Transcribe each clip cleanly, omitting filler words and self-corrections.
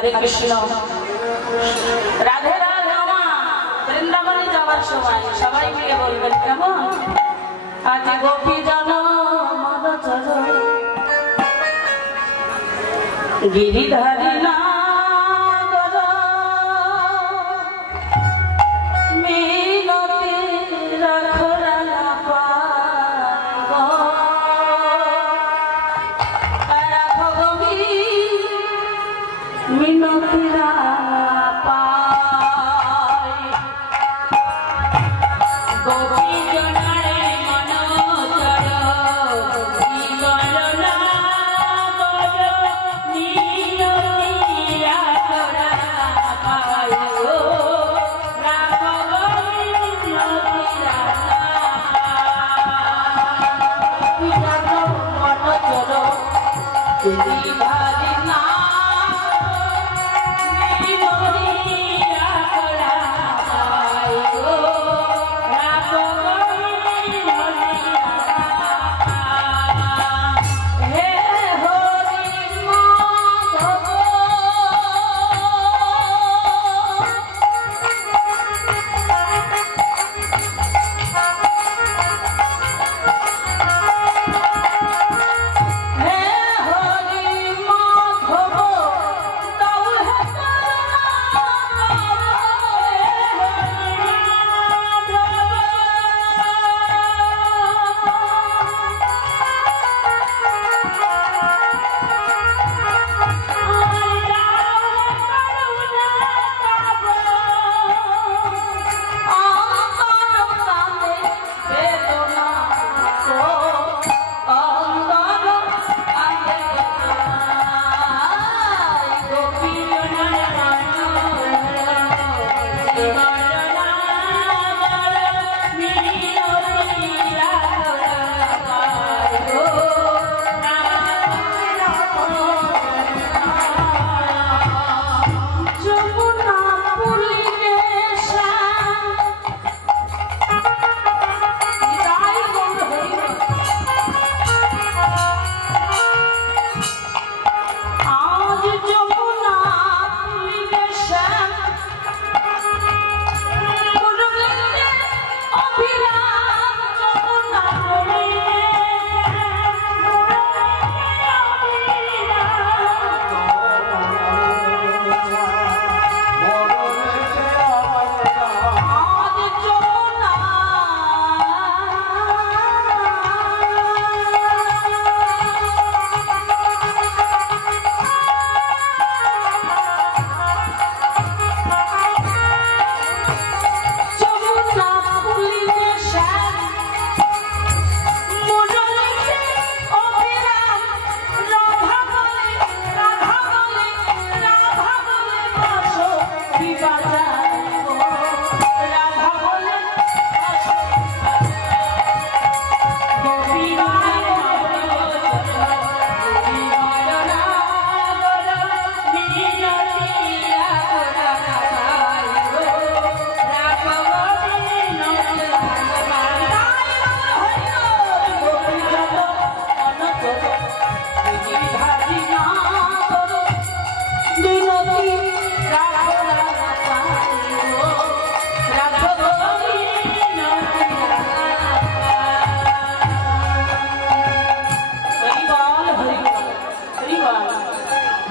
हरे कृष्ण राधे राधे मा वृंदावने जावार समय सबाई मिले बोलबेन केमन आज गोपी जन मद चर गिरिधारी ना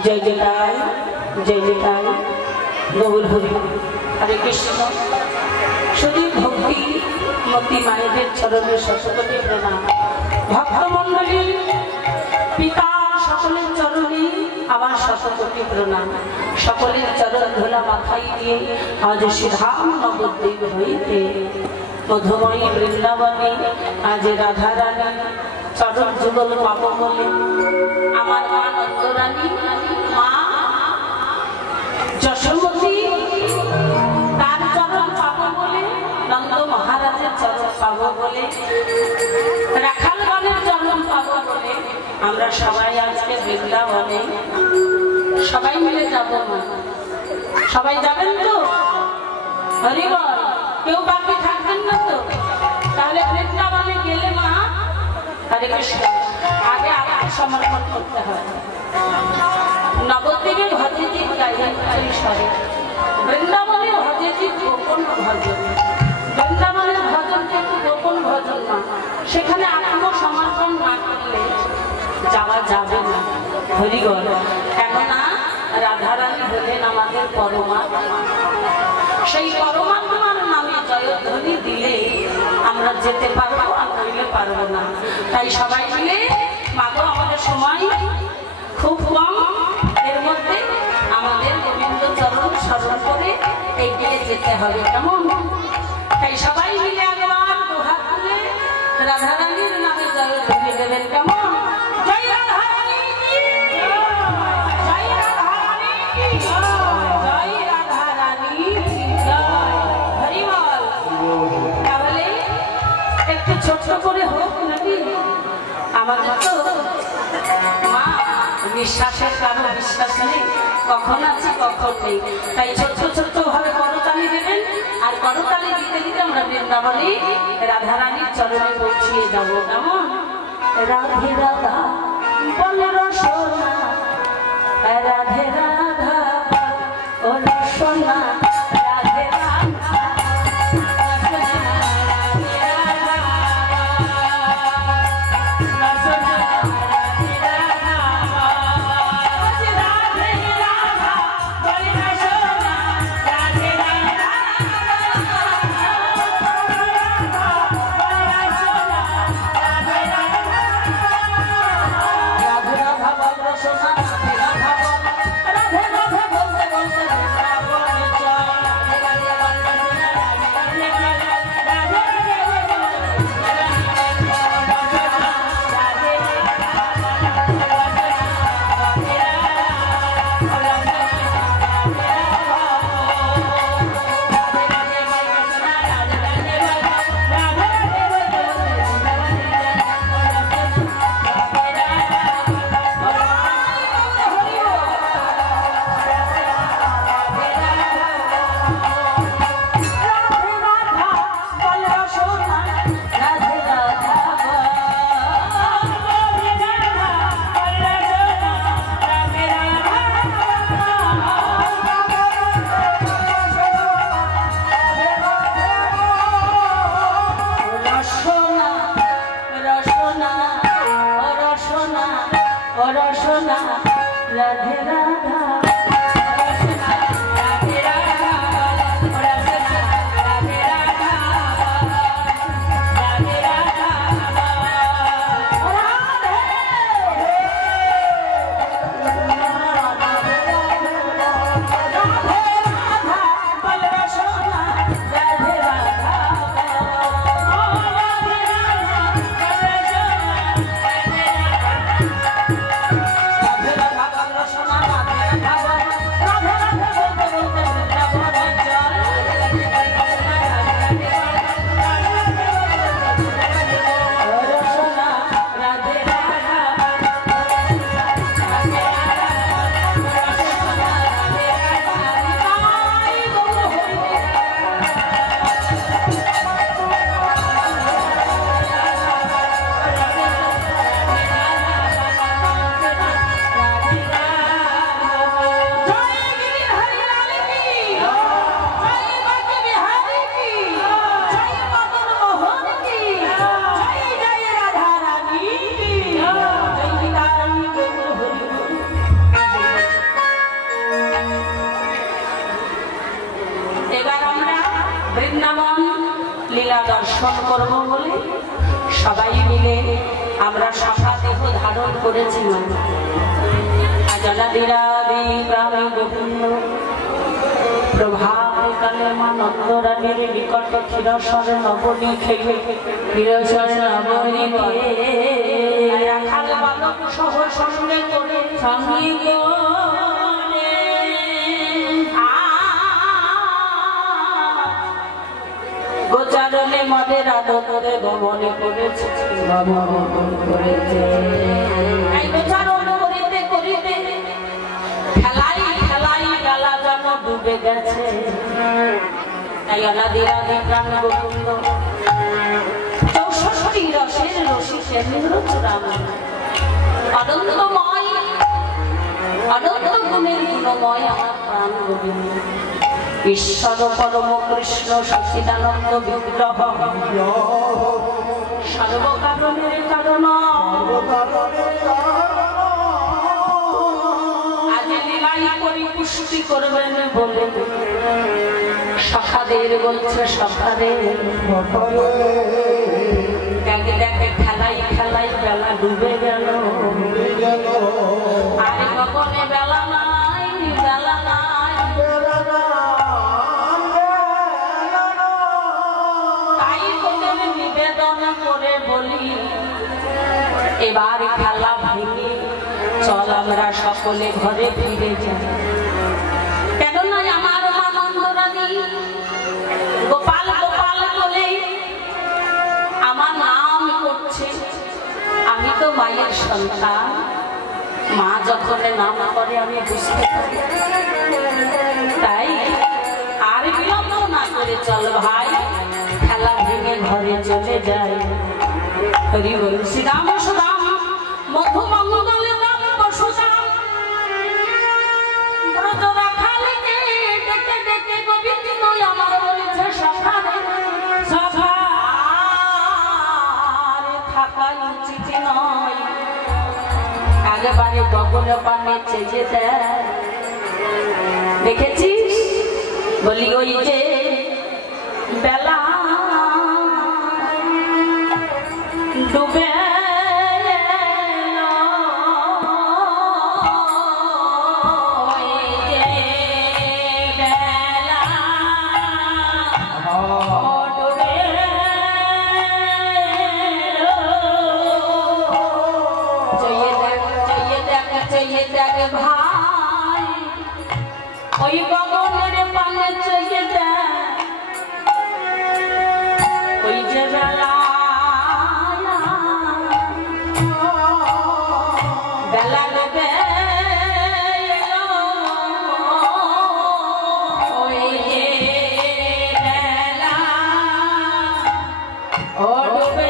जय जयकार जय जयकार गौर हरि हरे कृष्ण शुद्ध भक्ति मती मायेदेर चरणे शतकोटी प्रणाम भक्तमंडली पिता सकलेर चरणे आमार शतकोटी प्रणाम सकलेर चरण धूला माथाय दिए आज श्रीधाम नवद्वीप हईते मधुमयी वृंदावने आज राधा रानी चरण जुगल पाब बोले आमार मा नंदरानी मा যশোমতী তার চরণ পাবো বলে নন্দ মহারাজের চরণ পাবো বলে রাখালগণের চরণ পাবো বলে আমরা সবাই আজকে বৃন্দাবনে সবাই মিলে যাব না সবাই যাবেন তো হরি বল কেউ বাকি থাকবেন না তো তাহলে বৃন্দাবনে গেলে মা हरे कृष्ण आगे आपको समर्पण करते हैं। নবদ্বীপে ভজেজিৎ গাইলেন স্বরে, বৃন্দাবনে ভজেজিৎ গোপন ভজন। বৃন্দাবনের ভজন কিন্তু গোপন ভজন না, সেখানে আত্মসমর্পণ না করলে যাওয়া যাবে না। হরিবল। কেননা রাধারানী হলেন আমাদের পরমাত্মা, সেই পরমাত্মার নামে জয়ধ্বনি দিলে আমরা যেতে পারবো, আর নইলে পারবো না। তাই সবাই মিলে মাগো আমাদের সময় খুব কম, এর মধ্যে আমাদের গোবিন্দ চরণ স্মরণ করে এগিয়ে যেতে হবে, কেমন? তাই সবাই মিলে একবার দুহাত তুলে রাধারানীর নামে জয়ধ্বনি দেবেন, কেমন? জয় রাধারানী কি জয়, জয় রাধারানী কি জয়, জয় রাধারানী কি জয়। হরি বল। তাহলে একটু ছোট করে হোক নাকি? আমাদের তো মা বিশ্বাসের কারো বিশ্বাস নেই, কখন আছে কখন নেই। তাই ছোট্ট ছোট্ট ভাবে করতালি দেবেন, আর করতালি দিতে দিতে আমরা বৃন্দাবনে রাধারানীর চরণে পৌঁছিয়ে যাবো, কেমন? রাধে রাধা বল রসনা, রাধে রাধা ও রসনা, রাধে রাধা দর্শন করব বলে সবাই মিলে আমরা সাফা দেহ ধারণ করেছিলাম। আজলাদিরাদি প্রাণে গোবিন্দ প্রভাব কালে মানন্দরানীর নিকট ক্ষীরসর নবনী খেলে ক্ষীরসর নবনী রাখাল বালক সহ সঙ্গে করে সঙ্গে গোচারণে মদের আদরে গমনে করেছে, গোচারণ করিতে করিতে খেলাই খেলাই গালা যেন ডুবে গেছে। তাই অনাদিরাদি প্রাণ গোবিন্দ 64 রসের রসিকের চূড়ামণি আনন্দময় অনন্ত গুণের গুণময় আমার প্রাণ গোবিন্দ ঈশ্বর পরম কৃষ্ণ সচ্চিদানন্দ বিগ্রহ সর্বকারণের কারণ আজ লীলাই পরিপুষ্টি করবেন বলে সখাদের বলছে সখাদের দেখে দেখে খেলাই খেলাই বেলা ডুবে গেল আর কখনে বেলা নাই বেলা নাই তাই তোদের নিবেদন করে বলি এবার খেলা ভেঙে চল আমরা সকলে ঘরে ফিরে যাই কেননা আমার মা নন্দরানী গোপাল গোপাল বলে আমার নাম করছে আমি তো মায়ের সন্তান মা যখন নাম করে আমি বুঝতে পারি তাই আর বিলম্ব না করে চল ভাই খেলা ভেঙে ঘরে চলে যায় হরি বল শ্রীরাম সুরাম মধু মঙ্গল রাম বসুরাম ব্রত রাখালিকে ডেকে ডেকে গোবিন্দ আমার বলেছে সখারে সখারে থাকা উচিত নয় আগেবারে গগন পানে চেয়ে দেয় দেখেছিস বলি ওই যে বেলা ডুবে ভাই ওই গগনের পানে চেয়ে দেয় ওই যে বেলা বেলা ডুবে ওই যে বেলা ও ডুবে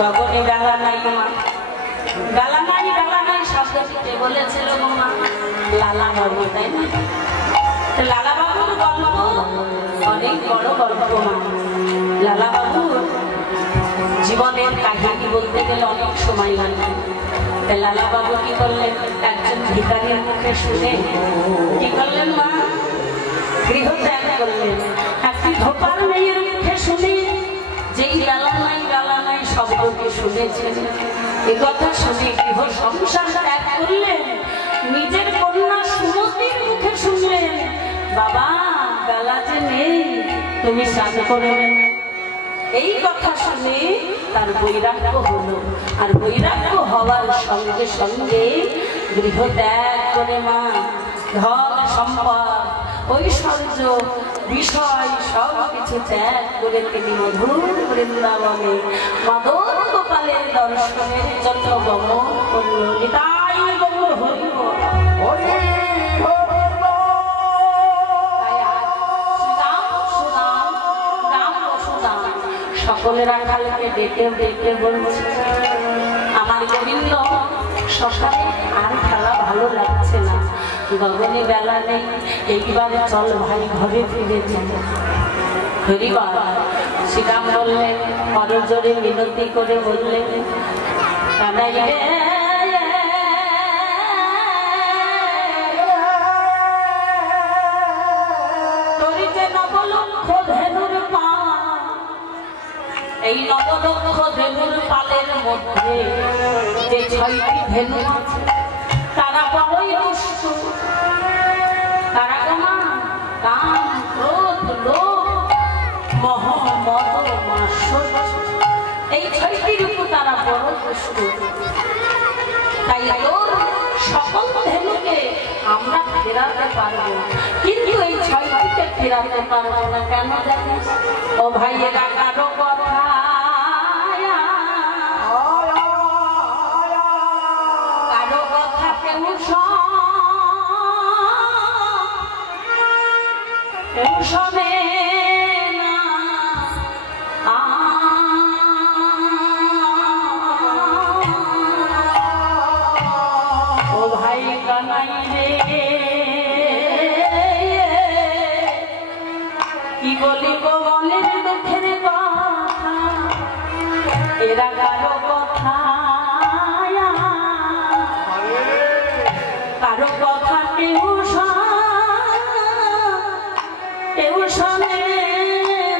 গগনে বেলা নাই বেলা নাই শব্দটিতে বলেছিল মা লালা বাবু তাই না লালা বাবুর গল্প অনেক বড় গল্প মা লালা বাবুর জীবনের কাহিনী বলতে গেলে অনেক সময় লাগে তাই লালা বাবু কি করলেন একজন ভিখারির মুখে শুনে কি করলেন মা গৃহ ত্যাগ করলেন একটি ধোপার মেয়ের মুখে শুনে যেই বেলা নাই শব্দকে শুনেছেন এ কথা শুনে গৃহ সংসার ত্যাগ করলেন নিজের কন্যা সুমতির মুখে শুনলেন, বাবা বেলা যে নেই, তুমি স্নান করে নেন। এই কথা শুনে তার বৈরাগ্য হলো, আর বৈরাগ্য হওয়ার সঙ্গে সঙ্গে গৃহ ত্যাগ করে মা ধন সম্পদ ঐশ্বর্য বিষয় সব কিছু ত্যাগ করে তিনি মধুর বৃন্দাবনে মদন গোপালের দর্শনের জন্য গমন করল। নিতাই গৌর হরি বল। সকলের রাখালকে ডেকে ডেকে বলছে, আমার গোবিন্দ শ্মশানে আর খেলা ভালো লাগছে না, গগনে বেলা নেই, এইবার চল ভাই ঘরে ফিরে যাই। হরিবল শ্রীরাম বললেন, করজোরে মিনতি করে বললেন, কানাই রে তোরি যে নবলক্ষ ধেনুর পা, এই নবলক্ষ ধেনুর পালের মধ্যে যে 6টি ধেনু আছে তারা বড়ই দুষ্ট, তারা কাম কাম ক্রোধ লোভ মোহ মদ মাৎসর্য, এই 6টির উপর তারা বড় দুষ্ট। তাই তোর সকল ধেনুকে আমরা ফেরাতে পারবো, কিন্তু এই 6টিকে ফেরাতে পারবো না। কেন জানিস? ও ভাইয়েরা, কারো কথা শোনে না, ও ভাই কানাই রে, কি বলিব মনের দুঃখের কথা, এরা কারো কথা কারো কথা কেউ শোনে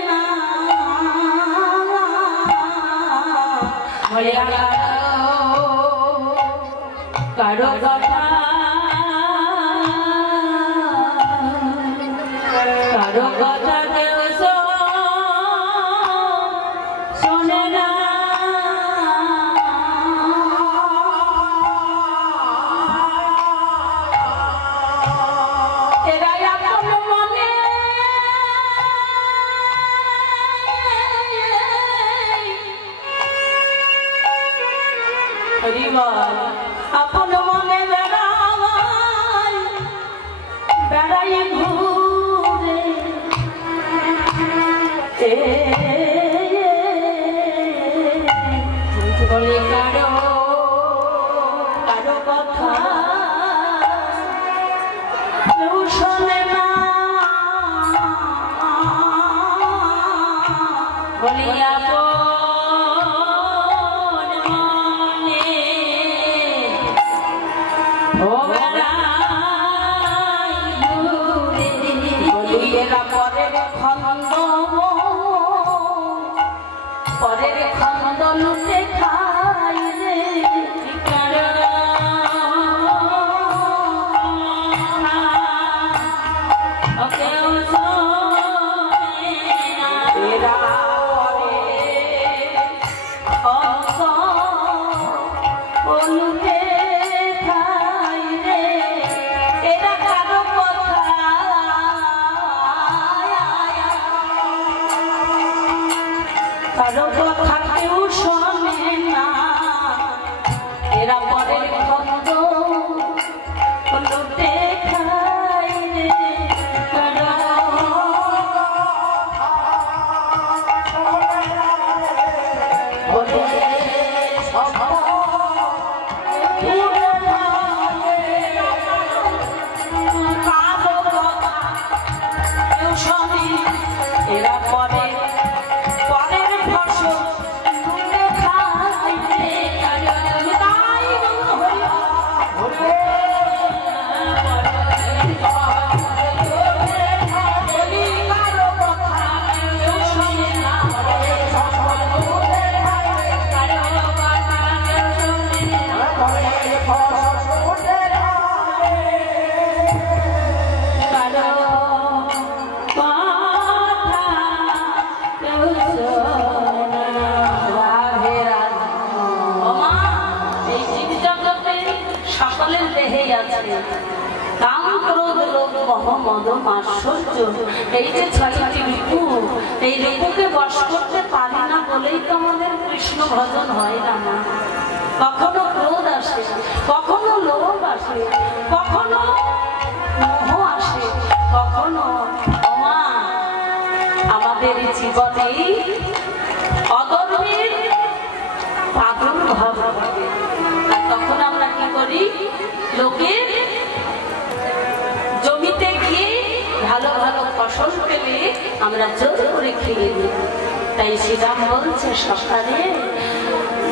না, কারো কথা কারো কথা কেউ শোনে না। আপন মনে বেড়াই ঘুরে, বলে কারো কারো কথা কেউ শোনে না, বলিয়া পরের খন্দ লুটে খাই রে, কেউ এরা লুটে খাই রে, এরা কারো কথা কারো কথা কেউ শোনে না, এরা পরের খন্দ লুটে খাই রে, এরা পরের ফসল লুটে খাই রে, জগতে সকলের দেহেই আছে কাম, ক্রোধ, লোভ, মোহ, মদ, মাৎসর্য, এই যে 6টি রিপু, এই রিপুকে বশ করতে পারি না বলেই তো আমাদের কৃষ্ণ ভজন হয় না। কখনো ক্রোধ আসে, কখনো লোভ আসে, কখনো মোহ আসে, কখনো আমাদের জীবনে অধর্মের প্রাদুর্ভাব ঘটে। আর তখন আমরা কি করি? লোকের জমিতে গিয়ে ভালো ভালো ফসল পেলে আমরা জোর করে খেয়ে দিই। তাই শ্রীরাম বলছে সকালে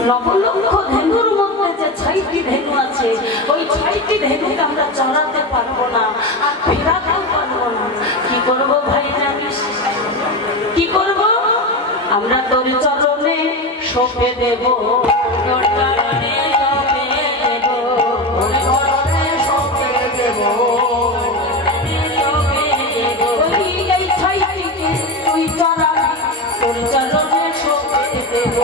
লক্ষ ধেনুর মধ্যে যে 6টি ধেনু আছে, ওই 6টি ধেনুকে আমরা চড়াতে পারবো না, আর ফেরাতেও পারবো না। কি করবো ভাই জানিস? কি করব? আমরা তোর চরণে সঁপে দেব, তোর চরণে সঁপে দেব, তোর চরণে সঁপে দেব, এই 6টিকে তুই চড়াবি, তোর চরণে সঁপে দেব।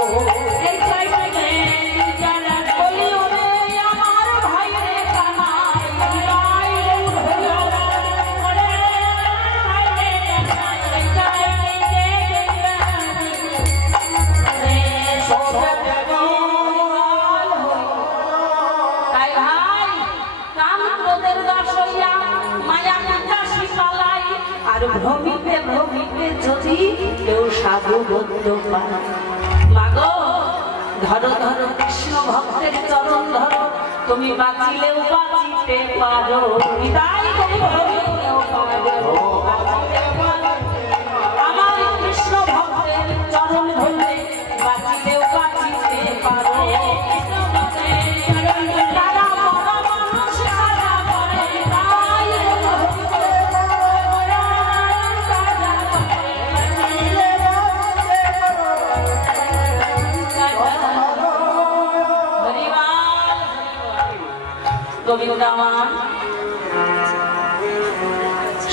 ভ্রমিতে ভ্রমিতে যদি কেউ সাধু বন্ধ পায়, মাগো ধরো ধরো কৃষ্ণ ভক্তের চরণ ধরো, তুমি বাঁচিলেও বাঁচিতে পারো, তাই ধরিলেও পারো, আমার কৃষ্ণ ভক্তের চরণ ধরলে বাঁচিলেও বাঁচিতে পারো।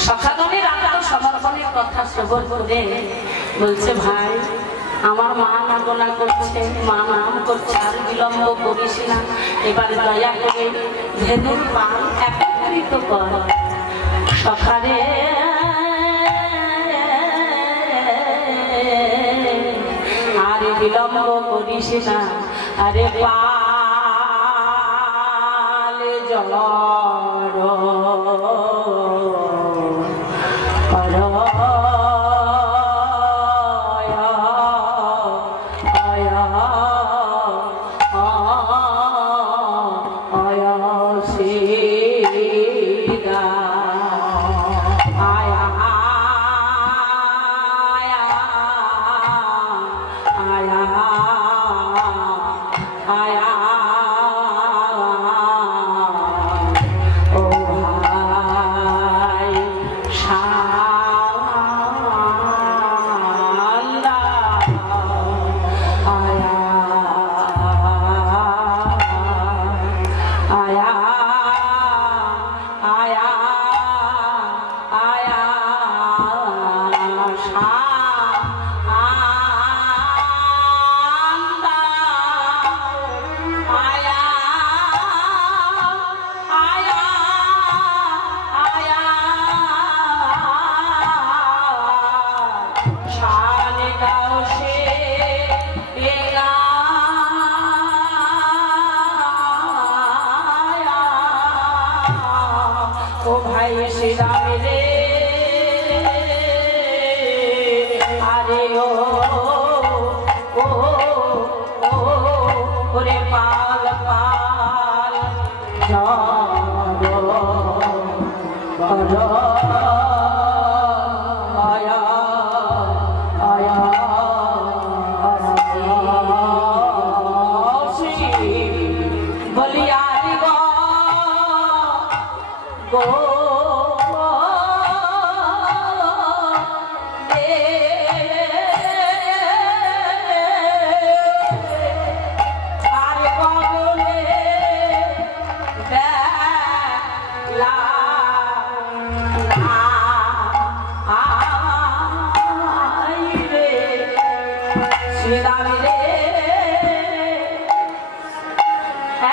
সখাগণের আত্মসমর্পণের কথা শ্রবণ করে বলছে, ভাই আমার মা নাগনা করছে, মা নাম করছে, আর বিলম্ব করিস না, এবার দয়া করে ধেনুর পান একত্রিত কর। সখারে আর বিলম্ব করিস না, আরে পাল জল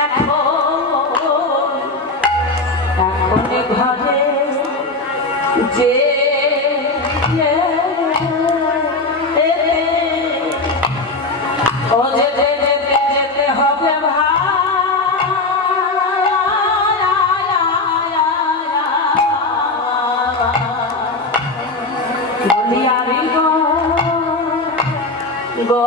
এখন যে ও যেতে যেতে যেতে হবে বলিয়ারি গো গো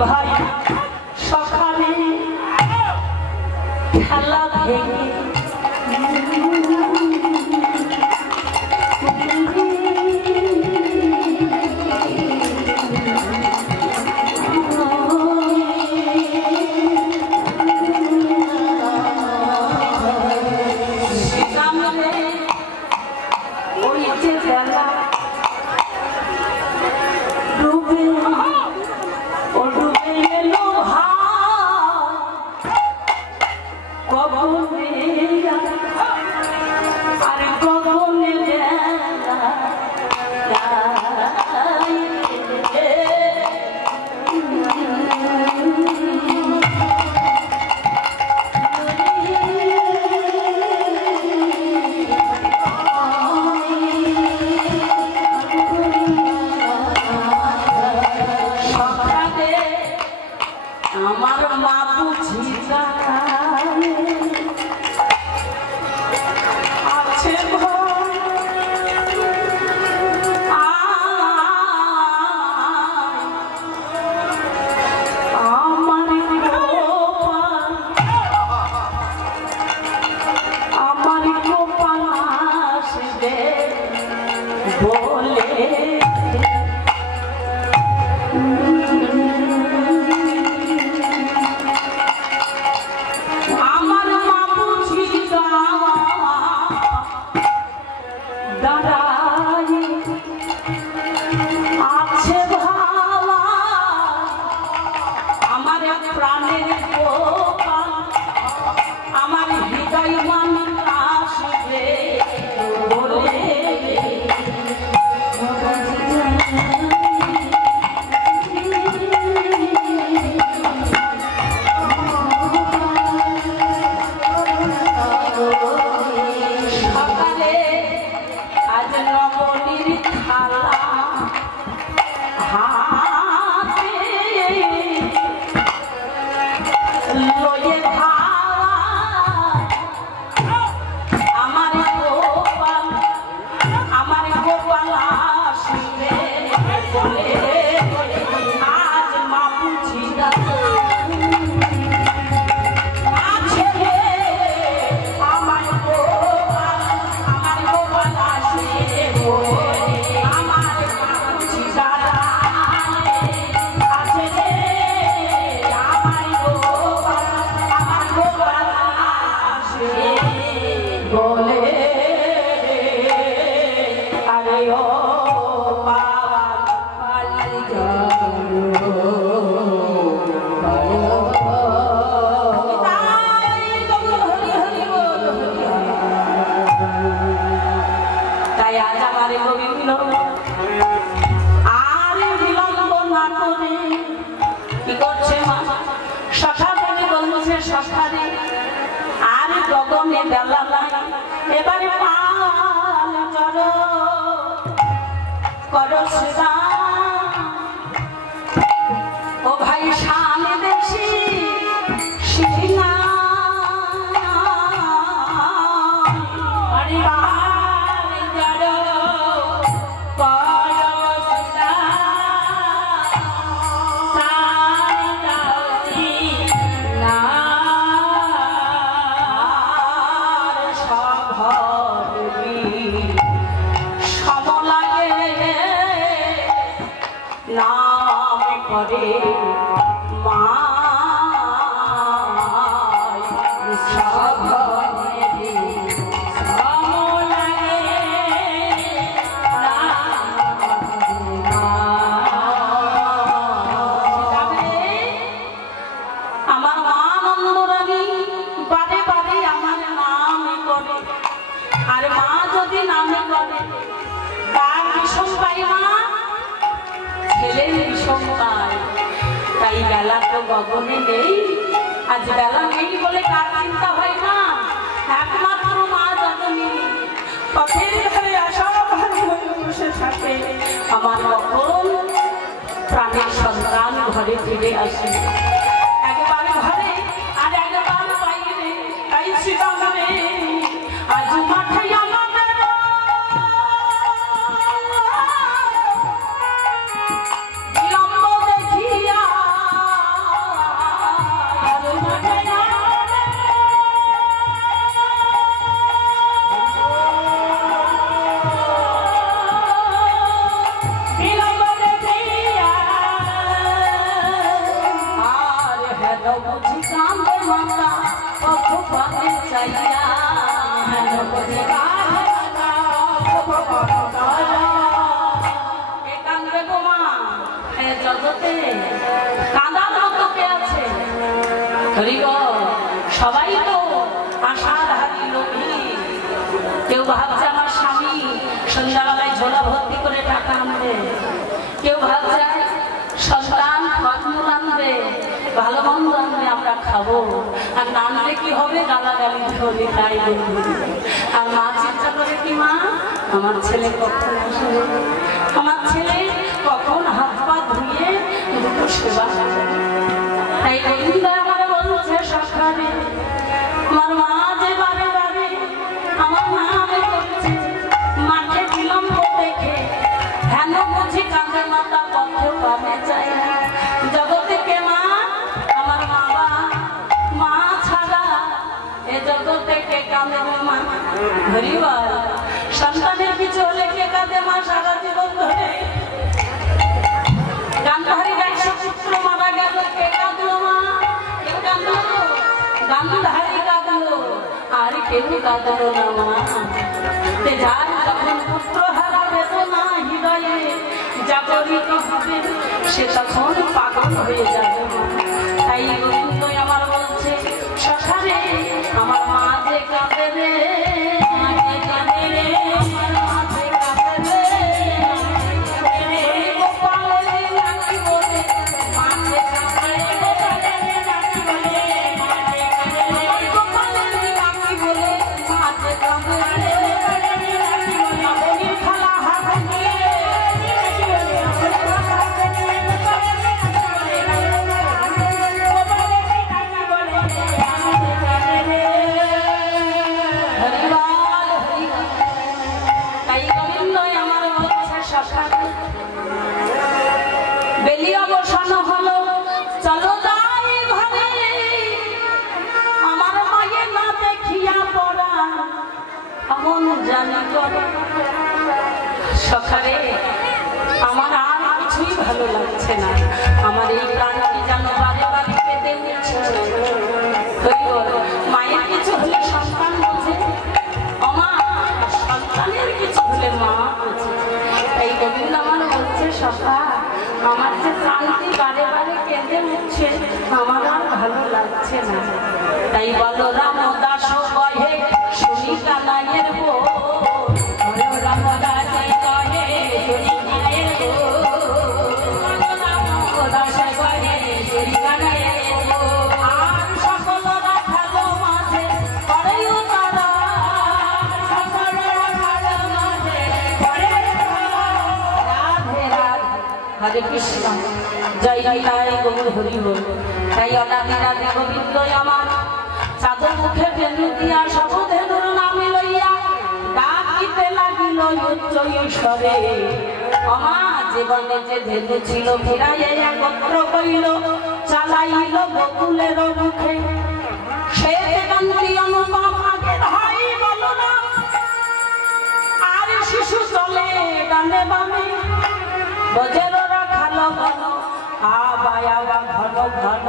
ভাই সকালে খেলা ভেঙে সকালে আর গগনে বেলা নাই এবারে পাল করো করো সেবা ও ভাই সামনে দেখি শিখিনা আরে পাল করো করো সেবা সারি না নাম করে মা আমার মা নন্দরানী বারে বারে আমার নাম করে আর মা যদি নামে করে তার বিষম পাই মা ছেলের বিষম পায় তাই বেলা তো গগনে নেই আজ বেলা নেই বলে কার চিন্তা হয় না একমাত্র মা জননী পথের ঘরে আসা বসে থাকে আমার কখন প্রাণের সন্তান ঘরে ফিরে আসে একবার ঘরে আর একবার বাইরে তাই শ্রীরামে আজ মাঠে আমাদের বিলম্ব দেখিয়া সবাই তো আশাধারী লোভী কেউ ভাবছে আমার স্বামী সন্ধ্যাবেলায় ঝোলা ভর্তি করে টাকা আনবে কেউ ভাবছে সন্তান ফলমূল আনবে ভালো মন্দ আনবে আমরা খাবো আর না আনলে কি হবে গালাগালি ধরে তাই আর মা চিন্তা করে কি মা আমার ছেলে কখন আসবে আমার ছেলে কখন হাত পা ধুয়ে দুটো সেবা তাই গোবিন্দ আমার বলছে সকালে আমার মা যে বারে বারে আমার নামে করছে মাঠে বিলম্ব দেখে হেন বুঝি কাঁদে মাতা পথে পাবে চাই জগতে কে মা আমার বাবা মা ছাড়া এ জগতে কে কাঁদে মা হরিবার সন্তানের পিছু হলে কে কাঁদে মা সারা জীবন ধরে গান্ধারী গাইছে পুত্র মারা গেল কে কাঁদলো মা কেউ কাঁদলো গান্ধারী কাঁদলো আর কেউ কাঁদলো না মা যার যখন পুত্র হারা বেদনা হৃদয়ে জাগরিত হবে সে তখন পাগল হয়ে যাবে তাই গোবিন্দ আমার বলছে সকালে আমার মা যে কাঁদে রে মা যে কাঁদে রে আমার মা যে কাঁদে রে গোপালের নাকি বলে মা যে কাঁদে রে গোপালের নাকি বলে মা যে কাঁদে রে বেলিয়া বসানো হলো চলো যাই ঘরে আমার মায়ে না দেখিয়া পড়া এমন জানি করে সকালে আমার আর কিছুই ভালো লাগছে না আমার এই প্রাণটি যেন বারে বারে পেতে উঠছে মায়ের কিছু হলে সন্তান বোঝে অমা সন্তানের কিছু হলে মা বোঝে এই গোবিন্দ আমার বলছে সখা আমার যে প্রাণটি বারে বারে কেঁদে উঠছে আমার আর ভালো লাগছে না তাই বলো রাম দাস কহে শুনি কানাইয়ের বো রাম দাস কহে শুনি কানাইয়ের বো রাম দাস কহে শুনি কানাইয়ের বো আর সকল জয় নিতাই গৌর হরি বল। তাই অনাদি রাধে গোবিন্দ আমার চাঁদের মুখে বেনু দিয়া সব ধেনুর নামে লইয়া ডাকিতে লাগিল উচ্চ ঈশ্বরে। আমার জীবনে যে ধেনু ছিল ফিরাইয়া একত্র কইল চালাইল বকুলের মুখে। সে কান্তি অনুপম আগে ভাই বলো না আর শিশু চলে ডানে বামে বজের রাখালো ঘন আবায়া বা ঘন ঘন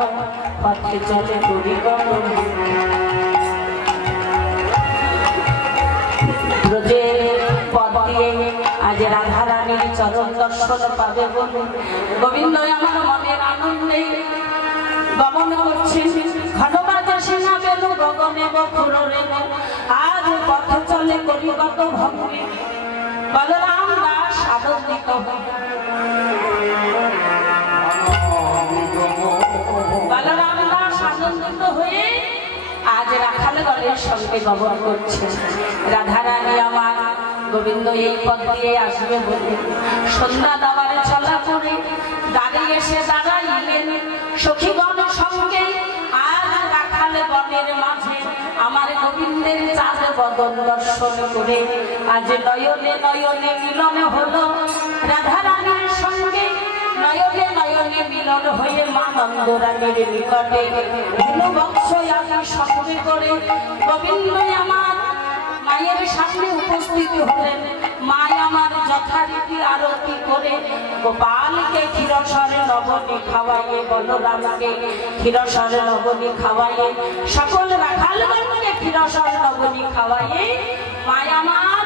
পথে চলে ঘুরি গণ। ব্রজের পথ দিয়ে আজ রাধারানীর চরণ দর্শন পাবে বলে গোবিন্দ আমার মনের আনন্দে গমন করছে। ঘনবাজে সিনা বেনু গগনে বকুল রেণু আজ পথ চলে কলিগত ভক্তি। বলরাম দাস আনন্দিত বলরাম দাস আনন্দিত হয়ে আজ রাখাল দলের সঙ্গে গমন করছে। রাধারানী আমার গোবিন্দ এই পথ দিয়ে আসবে বলে সন্ধ্যা দাবারে চলা করে দাঁড়িয়ে এসে দাঁড়াইলেন সখীগণ সঙ্গে। আজ রাখাল বনের মাঝে আমার গোবিন্দের চাঁদ বদন দর্শন করে আজ নয়নে নয়নে মিলন হলো রাধারানীর সঙ্গে। নয়নে নয়নে মিলন হয়ে মা নন্দরানীর নিকটে ধনু বংশ আদি সঙ্গে করে গোবিন্দ আমার মায়ের সামনে উপস্থিত হলেন। মা আমার যথারীতি আরতি করে গোপালকে ক্ষীরসরে লবণী খাওয়াইয়ে বলরামকে ক্ষীরসরে লবণী খাওয়াইয়ে সকল রাখালগণকে ক্ষীরসরে লবণী খাওয়াইয়ে মা আমার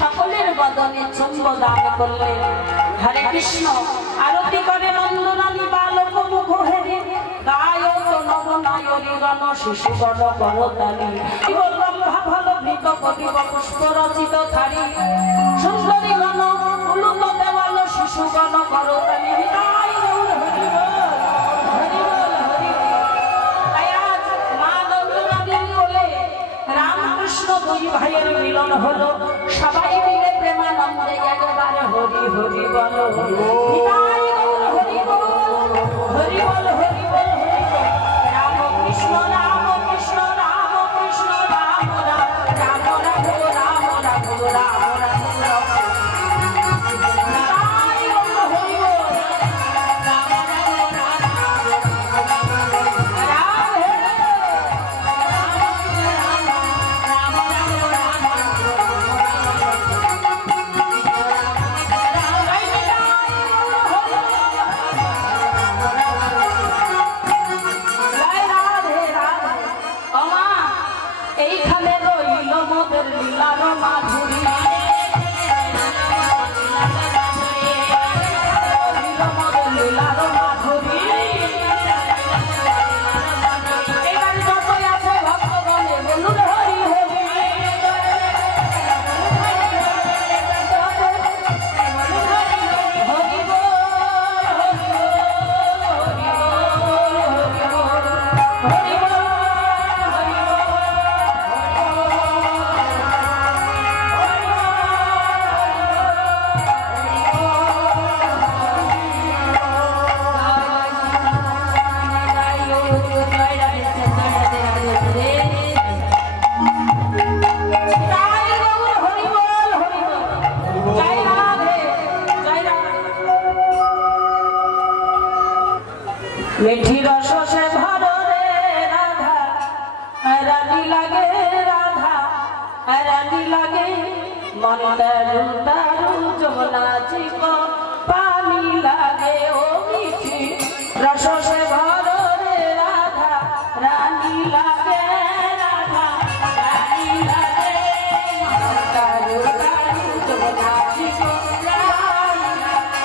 সকলের বদনে চুম্ব দান করলেন। হরে কৃষ্ণ আরতি করে নন্দরানী বালক মুখ হেরে গায়ক নবনায়রী গণ শিশু গণ করতালি ব্রহ্মা ভালো ভৃত কবিব পুষ্প রচিত থারি সুন্দরী গণ উলুক দেওয়াল শিশু গণ করতালি। রামকৃষ্ণ দুই ভাইয়ের মিলন হলো সবাই মিলে প্রেমানন্দে একবারে হরি হরি বল হরি বল হরি বল হরি বল হরি বল। রাম কৃষ্ণ রাম কৃষ্ণ রাম কৃষ্ণ রাম রাম রাম রাঘব রাম রাঘব রাম রাঘব এইখানে রইল মোদের লীলার মাধুরী মোদের লীলার মাধুরী। এবার যতই আছে ভক্তগণে বলুন হরি হরি হরি বল হরি বল মিঠি রস সে ভর রে রাধা রানী লাগে রাধা রানী লাগে মন দারু দারু যমুনা চিক পানি লাগে ও মিঠি রস সে ভর রে রাধা রানী লাগে রাধা রানী লাগে মন দারু দারু যমুনা চিক পানি লাগে।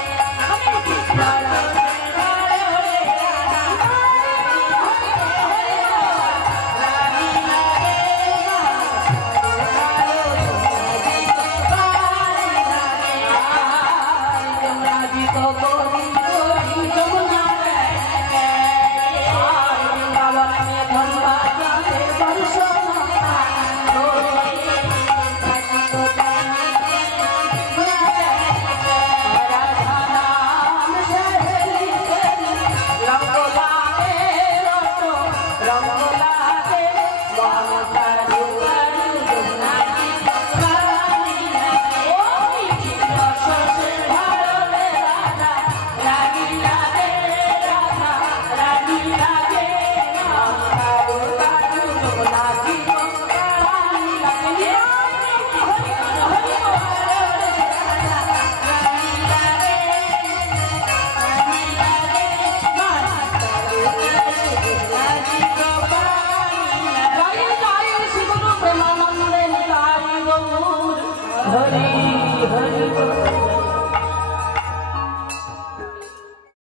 হরি